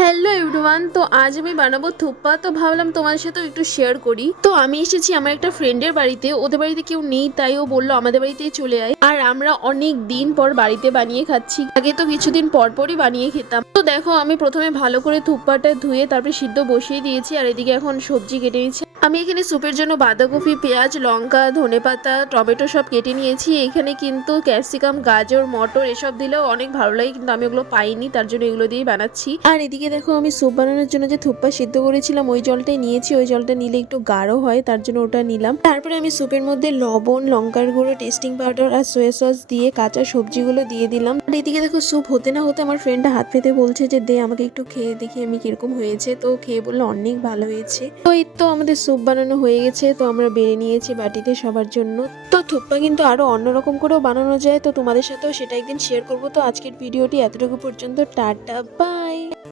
Hello everyone, তো আজ আমি বানাবো থুপ্পা। তো ভাবলাম তোমার সাথেও একটু শেয়ার করি। তো আমি এসেছি আমার একটা ফ্রেন্ডের বাড়িতে, ওদের বাড়িতে কেউ নেই, তাই ও বললো আমাদের বাড়িতেই চলে আয়। আর আমরা অনেক দিন পর বাড়িতে বানিয়ে খাচ্ছি, আগে তো কিছুদিন পর পরই বানিয়ে খেতাম। তো দেখো, আমি প্রথমে ভালো করে থুপ্পাটা ধুয়ে তারপরে সিদ্ধ বসিয়ে দিয়েছি, আর এদিকে এখন সবজি কেটে নিচ্ছি। আমি এখানে স্যুপের জন্য বাঁধাকপি, পেঁয়াজ, লঙ্কা, ধনেপাতা, টমেটো সব কেটে নিয়েছি। এখানে কিন্তু ক্যাপসিকাম, গাজর, মটর এসব দিলেও অনেক ভালো লাগে, কিন্তু আমি ওগুলো পাইনি, তার জন্য এগুলো দিয়েই বানাচ্ছি। আর এদিকে দেখো, আমি স্যুপ বানানোর জন্য যে থুপ্পা সিদ্ধ করেছিলাম ওই জলটাই নিয়েছি। ওই জলটা নিলে একটু গাঢ় হয়, তার জন্য ওটা নিলাম। তারপরে আমি স্যুপের মধ্যে লবণ, লঙ্কার গুঁড়ো, টেস্টিং পাউডার আর সোয়া সস দিয়ে কাঁচা সবজিগুলো দিয়ে দিলাম। আর এদিকে দেখো, স্যুপ হতে না হতে আমার ফ্রেন্ডটা হাত পেতে বলছে যে দে আমাকে একটু খেয়ে দেখি আমি কিরকম হয়েছে। তো খেয়ে বললো অনেক ভালো হয়েছে। তো এই তো আমাদের স্যুপ বানানো হয়ে গেছে। তো আমরা বেড়ে নিয়েছি বাটিতে সবার জন্য। তো থুপ্পা কিন্তু আরো অন্যরকম করেও বানানো যায়, তো তোমাদের সাথেও সেটা একদিন শেয়ার করবো। তো আজকের ভিডিওটি এতটুকু পর্যন্ত। Tata, by.